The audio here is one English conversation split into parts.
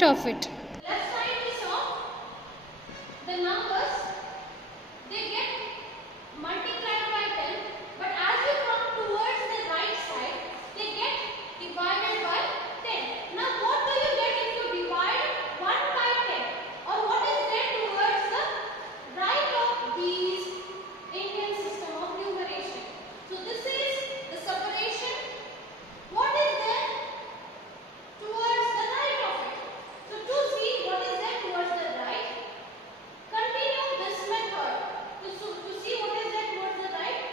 right of it. Left side we saw the numbers, they get multiplied by 10, but as you come towards the right side, they get divided by 10. Now what do you get if you divide 1 by 10? Or what is there towards the right of these Indian system of numeration? So this is the separation. What is there towards the right of it? So to see what is there towards the right, continue this method. To see what is there towards the right,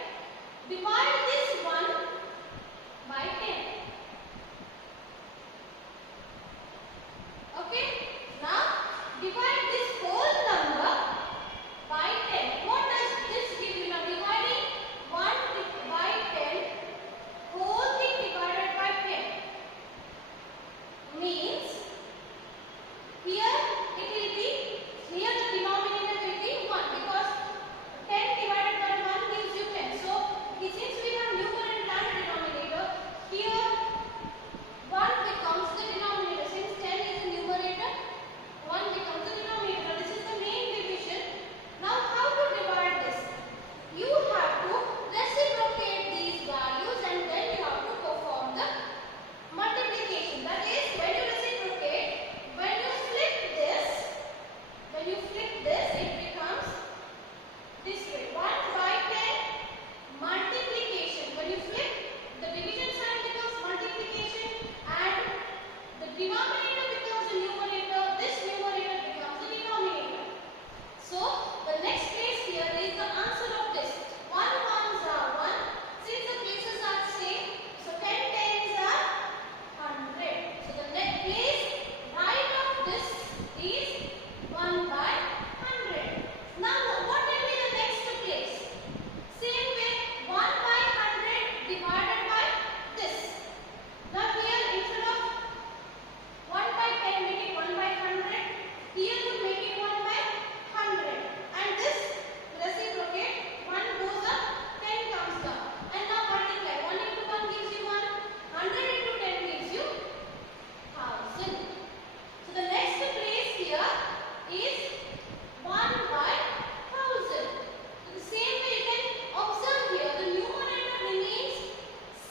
divide this 1 by 10. Okay, now divide this whole number by 10. What does this give you? Now dividing 1 by 10, whole thing divided by 10 means here it will be, here the denominator will be 1 because 10 divided by 1 gives you 10. So since we have numerator and denominator, here 1 becomes the denominator. Since 10 is the numerator, 1 becomes the denominator. This is the main division. Now how to divide this? You have to reciprocate these values and then you have to perform the multiplication. That is, when you reciprocate, when you flip this, it becomes this way. 1 by 10 multiplication. When you flip, the division sign becomes multiplication and the denominator becomes the numerator. This numerator becomes the denominator. So the next place here is the answer of this. 1 ones are 1. Since the places are same, so 10 tens are 100. So the next place right of this is 1 by 100. Now what will be the next place? Same way, 1 by 100 divided by this. Now here instead of 1 by 10, make it 1 by 100. Here you make it 1 by 100. And this reciprocate, 1 goes up, 10 comes down. And now multiply. 1 into 1 gives you 1. 100 into 10 gives you 1000. So the next place here is 1 by 1000. So the same way you can observe here, the numerator remains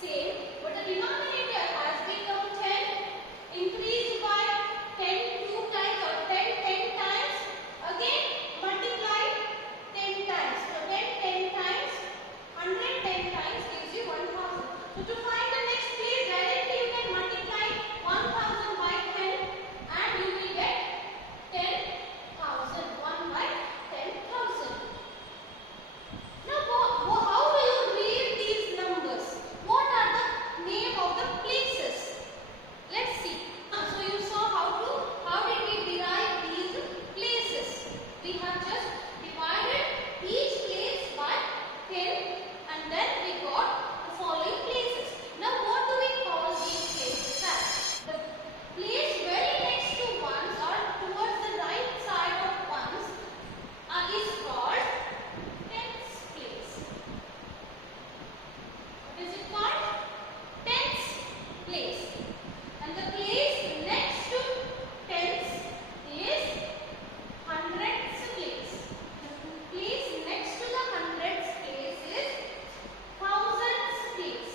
same, but the denominator has become 10, increased by 10 2 times or 10 times, again multiplied 10 times. So 10 times, 110 times gives you 1000. So to find the next place, directly you can multiply 1000 by 10 and you will get 10,000. 1 by 10,000. Now how do you read these numbers? What are the name of the places? Let's see. So you saw how did we derive these places? We have just divided each place by 10 and then we got the following places. Now what do we call these places as? The place very next to ones or towards the right side of ones is called tens place. What is it called? Tens place. And the place next to tens is hundreds place. The place next to the hundreds place is thousands place.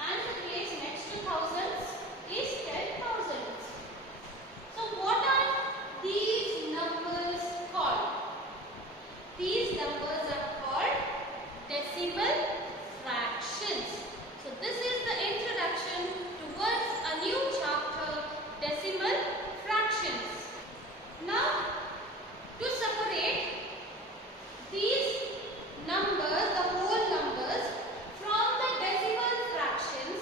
And the place next to thousands is 10,000s. So what are these numbers called? These numbers are called decimal fractions. So this is the introduction towards a new chapter, decimal fractions. Now to separate these numbers, the whole numbers, from the decimal fractions,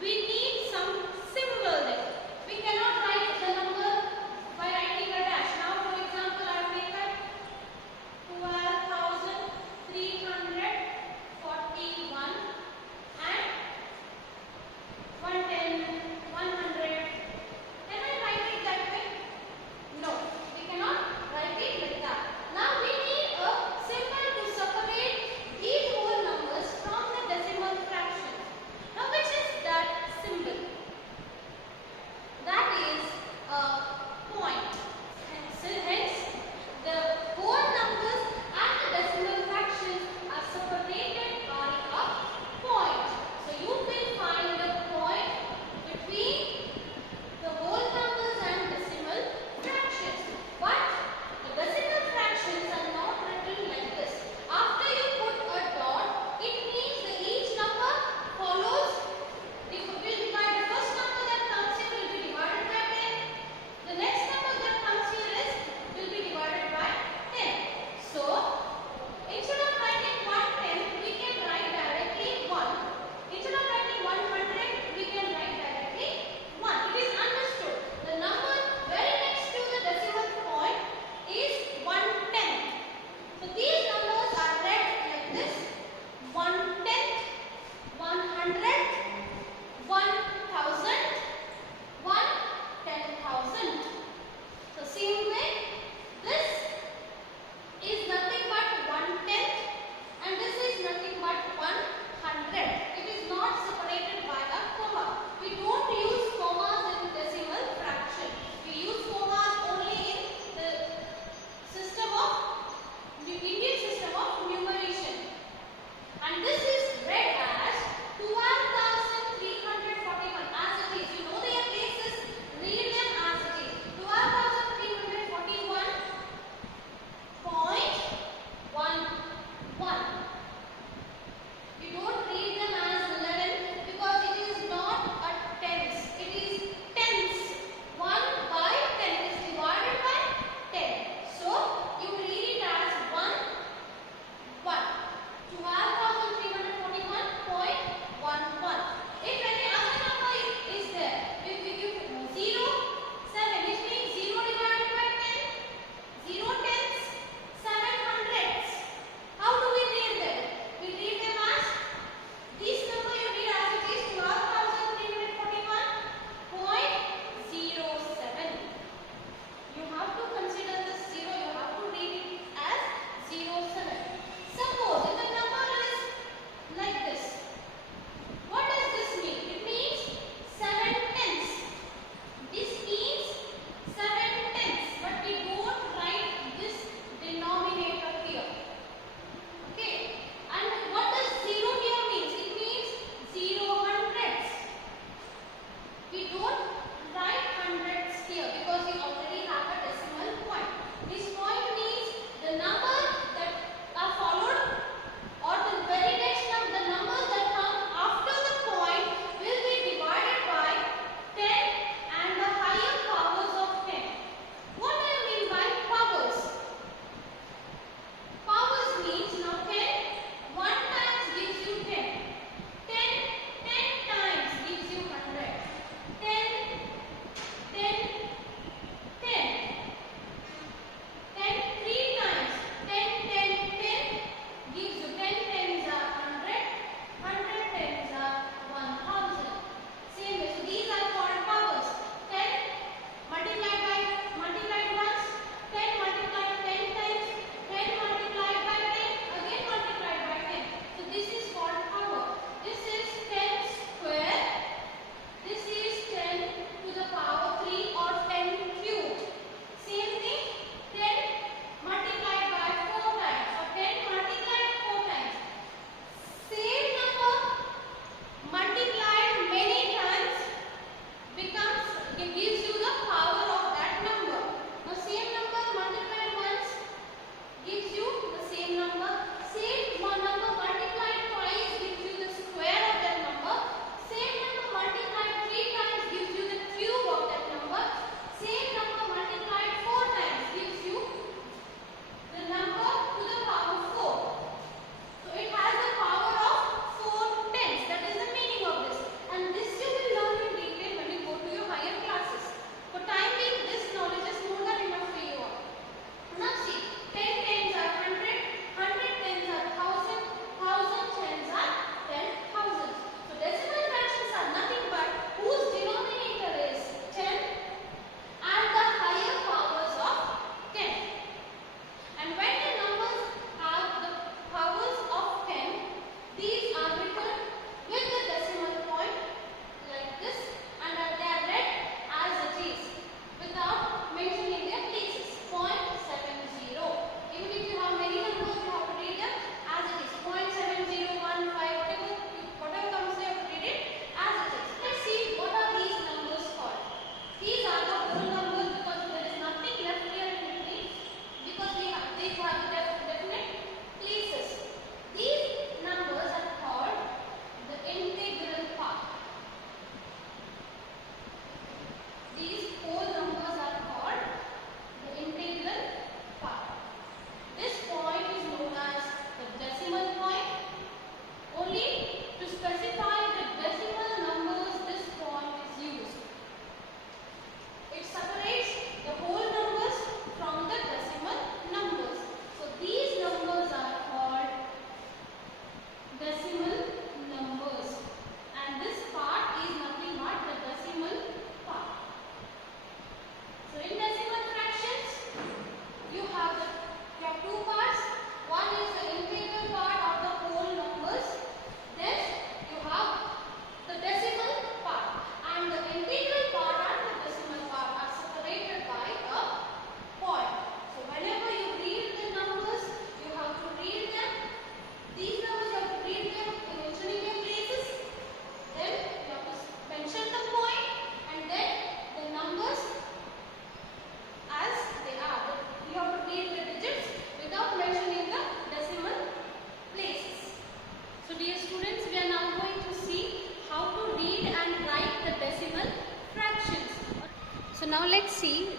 we need some symbol there. We cannot write the number by writing a dash. Now for example, I will make that 12,341 and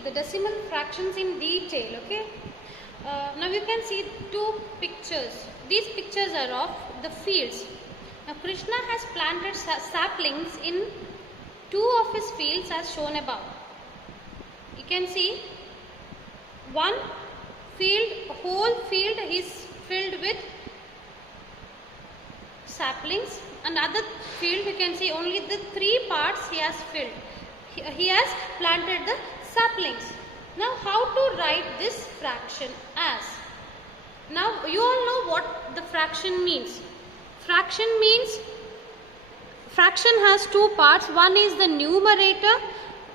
the decimal fractions in detail. Okay. Now you can see two pictures. These pictures are of the fields. Now Krishna has planted saplings in two of his fields as shown above. You can see one field, whole field is filled with saplings, and other field you can see only the 3 parts he has filled. He has planted the saplings. Now how to write this fraction as? Now you all know what the fraction means. Fraction means, fraction has 2 parts. One is the numerator,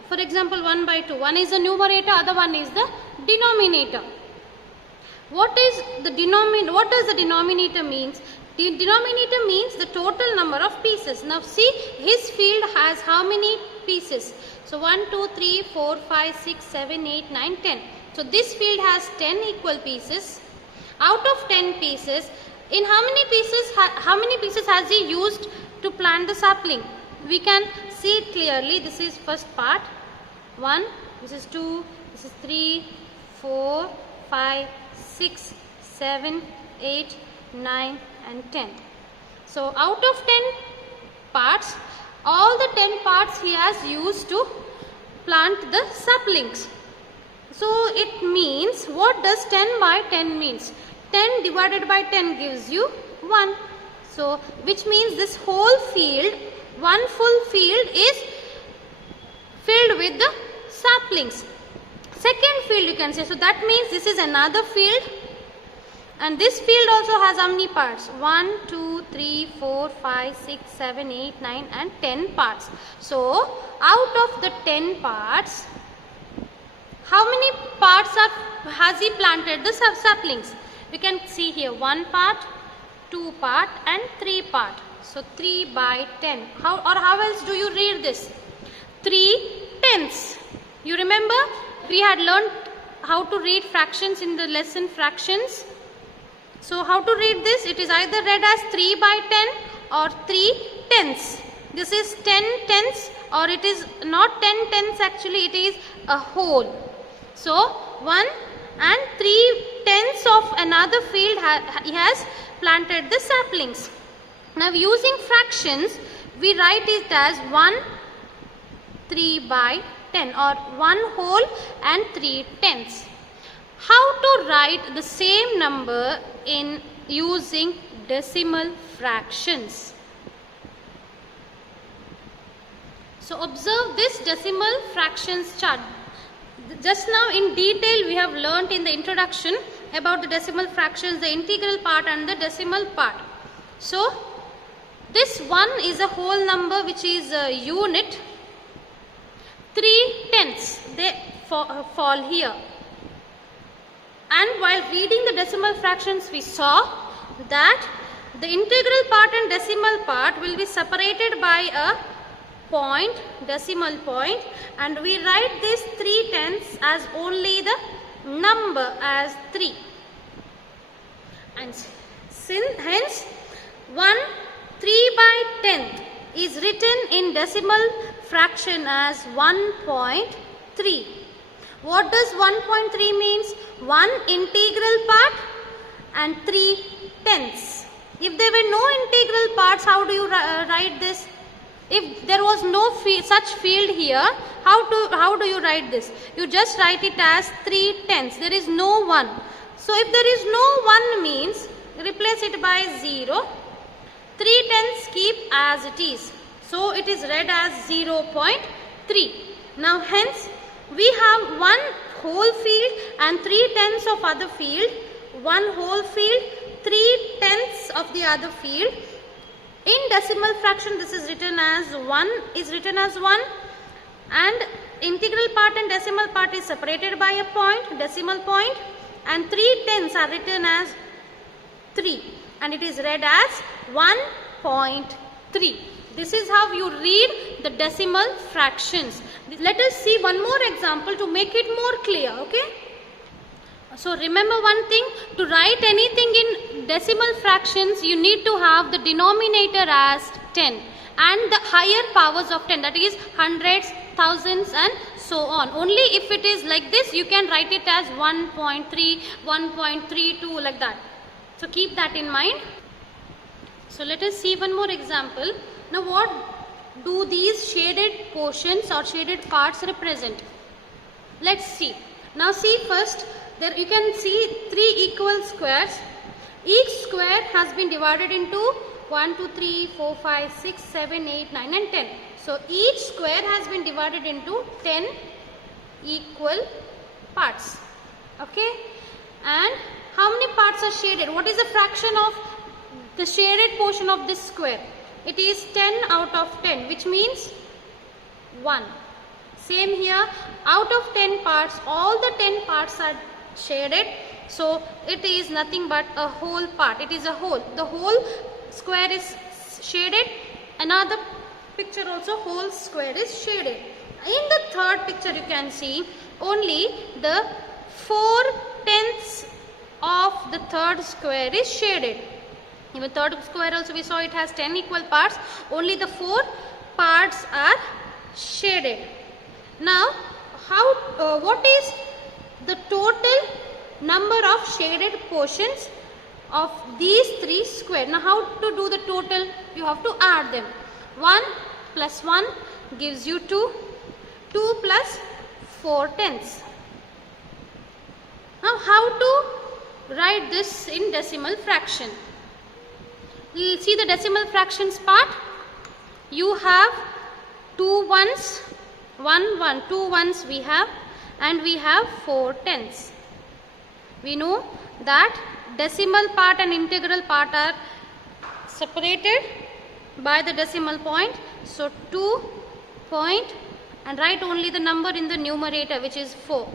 for example 1 by 2. One is the numerator, other one is the denominator. What does the denominator means? The denominator means the total number of pieces. Now see, his field has how many pieces? So 1, 2, 3, 4, 5, 6, 7, 8, 9, 10. So this field has 10 equal pieces. Out of 10 pieces, in how many pieces has he used to plant the sapling? We can see it clearly. This is first part 1, this is 2, this is 3, 4, 5, 6, 7, 8, 9 and 10. So out of 10 parts, all the 10 parts he has used to plant the saplings. So it means, what does 10 by 10 means? 10 divided by 10 gives you 1. So which means this whole field, one full field is filled with the saplings. Second field you can say, so that means this is another field, and this field also has how many parts? 1, 2, 3, 4, 5, 6, 7, 8, 9 and 10 parts. So out of the 10 parts, how many parts has he planted the saplings? You can see here 1 part, 2 part and 3 part. So 3 by 10. How else do you read this? 3/10. You remember we had learned how to read fractions in the lesson fractions. So how to read this? It is either read as 3 by 10 or 3/10. This is 10/10, or it is not 10/10 actually, it is a whole. So 1 and 3/10 of another field he has planted the saplings. Now using fractions, we write it as 1 3 by 10 or 1 whole and 3/10. How to write the same number in using decimal fractions? So observe this decimal fractions chart. Just now in detail we have learnt in the introduction about the decimal fractions, the integral part and the decimal part. So this 1 is a whole number which is a unit. 3/10 they fall here. And while reading the decimal fractions, we saw that the integral part and decimal part will be separated by a point, decimal point, and we write this 3/10 as only the number as 3. And hence 3 by 10 is written in decimal fraction as 1.3. What does 1.3 means? 1 integral part and 3/10. If there were no integral parts, how do you write this? If there was no such field here, how do you write this? You just write it as 3/10. There is no 1. So if there is no 1 means, replace it by 0. 3/10 keep as it is. So it is read as 0.3. Now hence we have 1 whole field and 3/10 of other field, 1 whole field, 3/10 of the other field. In decimal fraction this is written as 1 and integral part and decimal part is separated by a point, decimal point, and 3/10 are written as 3 and it is read as 1.3. This is how you read the decimal fractions. Let us see one more example to make it more clear, okay? So remember one thing, to write anything in decimal fractions, you need to have the denominator as 10 and the higher powers of 10, that is hundreds, thousands and so on. Only if it is like this, you can write it as 1.3, 1.32 like that. So keep that in mind. So let us see one more example. Now what do these shaded portions or shaded parts represent? Let's see. Now see first, there you can see 3 equal squares. Each square has been divided into 1, 2, 3, 4, 5, 6, 7, 8, 9 and 10. So each square has been divided into 10 equal parts. Okay. And how many parts are shaded? What is the fraction of the shaded portion of this square? It is 10 out of 10, which means 1. Same here, out of 10 parts, all the 10 parts are shaded. So it is nothing but a whole part. It is a whole. The whole square is shaded. Another picture also, whole square is shaded. In the third picture you can see only the 4/10 of the third square is shaded. In the third square also we saw it has 10 equal parts. Only the 4 parts are shaded. Now what is the total number of shaded portions of these 3 squares? Now how to do the total? You have to add them. 1 plus 1 gives you 2. 2 plus 4/10. Now how to write this in decimal fraction? We will see the decimal fractions part. You have 2 ones, 1 1, 2 ones we have, and we have 4/10. We know that decimal part and integral part are separated by the decimal point. So 2 point and write only the number in the numerator, which is 4.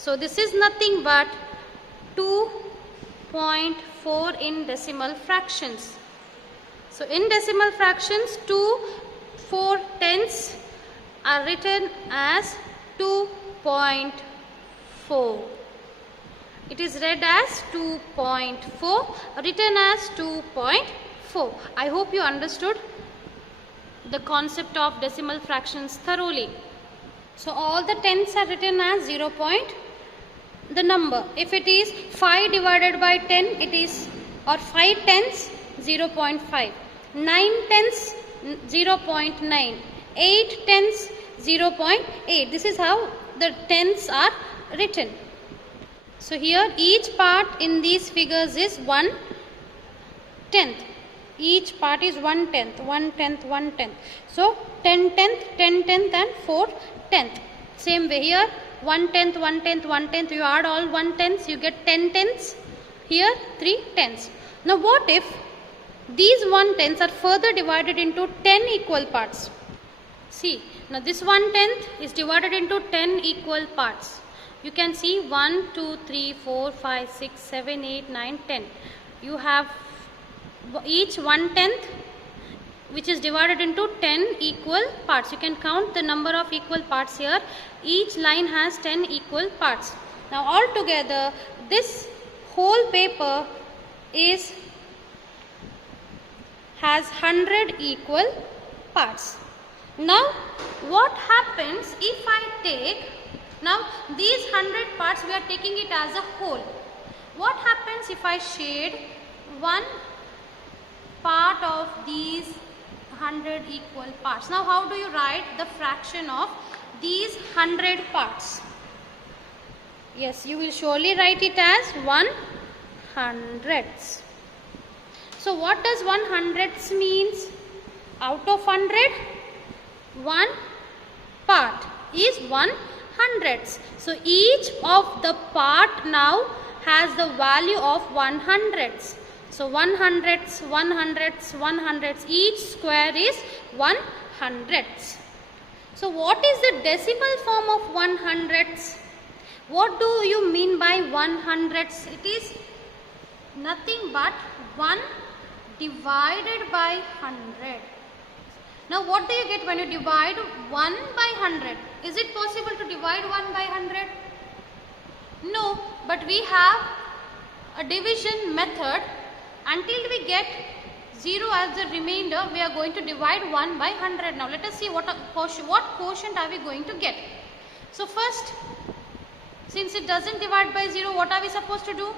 So this is nothing but 2.4 in decimal fractions. So in decimal fractions 2 4/10 are written as 2.4. It is read as 2.4, written as 2.4. I hope you understood the concept of decimal fractions thoroughly. So all the tenths are written as 0. The number. If it is 5 divided by 10, it is, or 5/10, 0.5. 9/10, 0.9. 8/10, 0.8. This is how the tenths are written. So here each part in these figures is 1/10. Each part is 1/10, 1/10, 1/10. So 10/10, 10/10 and 4/10. Same way here 1/10, 1/10, 1/10. You add all 1/10s, you get 10/10s. Here 3/10s. Now what if these 1/10s are further divided into 10 equal parts? See, now this 1/10 is divided into 10 equal parts. You can see 1, 2, 3, 4, 5, 6, 7, 8, 9, 10. You have each 1/10 which is divided into 10 equal parts. You can count the number of equal parts here. Each line has 10 equal parts. Now altogether this whole paper has 100 equal parts. Now what happens if I take, now these 100 parts we are taking it as a whole. What happens if I shade one part of these 100 equal parts? Now how do you write the fraction of these 100 parts? Yes, you will surely write it as 1/100. So what does 1/100 means? Out of 100, one part is 1/100. So each of the part now has the value of 1/100. So 1/100, 1/100, 1/100. Each square is 1/100. So what is the decimal form of 1/100? What do you mean by 1/100? It is nothing but 1 divided by 100. Now what do you get when you divide 1 by 100? Is it possible to divide 1 by 100? No, but we have a division method until we get 0 as the remainder, we are going to divide 1 by 100. Now let us see what quotient are we going to get. So first, since it doesn't divide by 0, what are we supposed to do?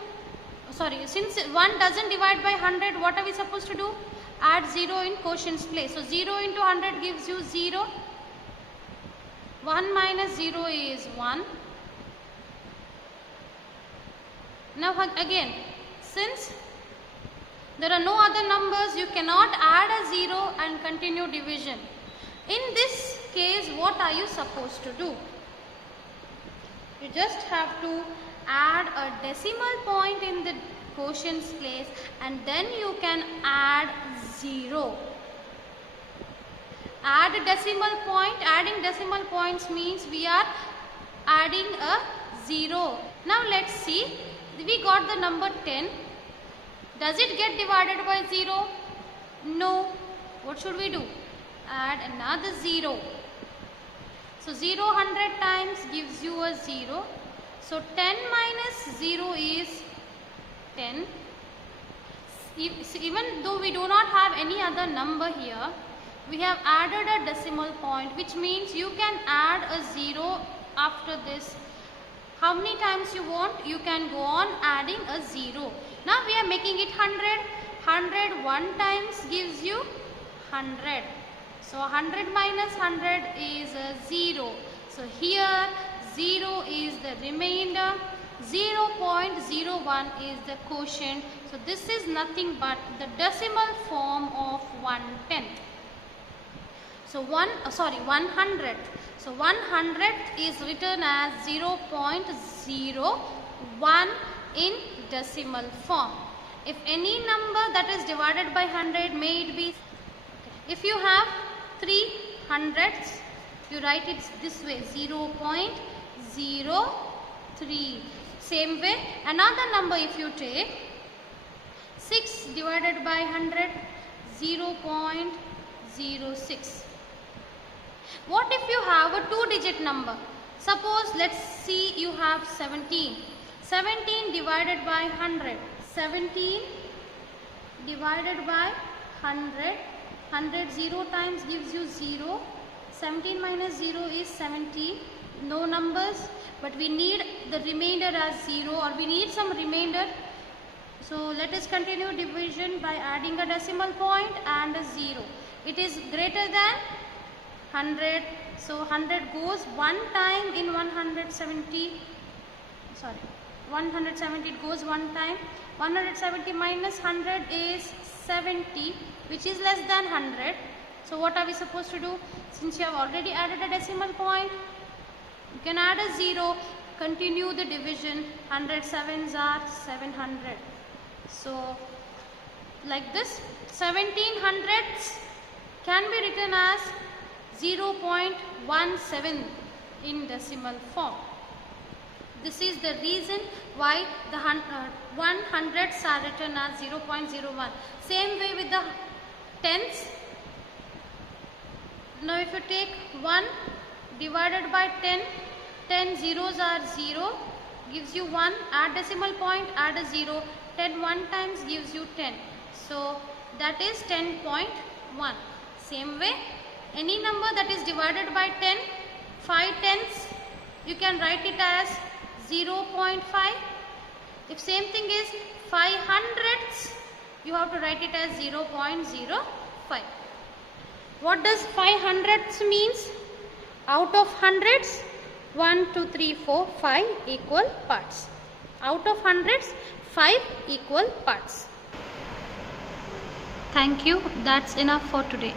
Sorry, since 1 doesn't divide by 100, what are we supposed to do? Add 0 in quotient's place. So 0 into 100 gives you 0. 1 minus 0 is 1. Now again, since there are no other numbers, you cannot add a 0 and continue division. In this case, what are you supposed to do? You just have to add a decimal point in the quotient's place and then you can add 0. Add a decimal point. Adding decimal points means we are adding a 0. Now let's see. We got the number 10. Does it get divided by 0? No. What should we do? Add another 0. So 0 100 times gives you a 0. So 10 minus 0 is 10. Even though we do not have any other number here, we have added a decimal point, which means you can add a 0 after this. How many times you want, you can go on adding a 0. Now we are making it 100. 100 1 times gives you 100. So 100 minus 100 is a 0. So here 0 is the remainder. 0.01 is the quotient. So this is nothing but the decimal form of 1/10. So 100. So 100 is written as 0.01 in decimal form. If any number that is divided by 100, may it be, if you have 3 hundredths, you write it this way, 0.03. Same way, another number if you take 6 divided by 100, 0.06. What if you have a 2-digit number? Suppose, let's see, you have 17. 17 divided by 100. 17 divided by 100. 100 0 times gives you 0. 17 minus 0 is 70. No numbers, but we need the remainder as 0, or we need some remainder. So let us continue division by adding a decimal point and a 0. It is greater than 100. So 100 goes one time in 170. Sorry, 170 it goes one time. 170 minus 100 is 70, which is less than 100. So what are we supposed to do? Since you have already added a decimal point, you can add a 0, continue the division. 100 sevens are 700. So like this, 17 hundredths can be written as 0.17 in decimal form. This is the reason why the 1 hundredths are written as 0.01. Same way with the tenths. Now if you take 1 divided by 10, 10 zeros are 0, gives you 1, add decimal point, add a 0, 10 1 times gives you 10. So that is 10.1. Same way, any number that is divided by 10, 5 tenths, you can write it as 0.5. If same thing is 5 hundredths, you have to write it as 0.05. What does 5 hundredths means? Out of hundreds, 1, 2, 3, 4, 5 equal parts. Out of hundreds, 5 equal parts. Thank you. That's enough for today.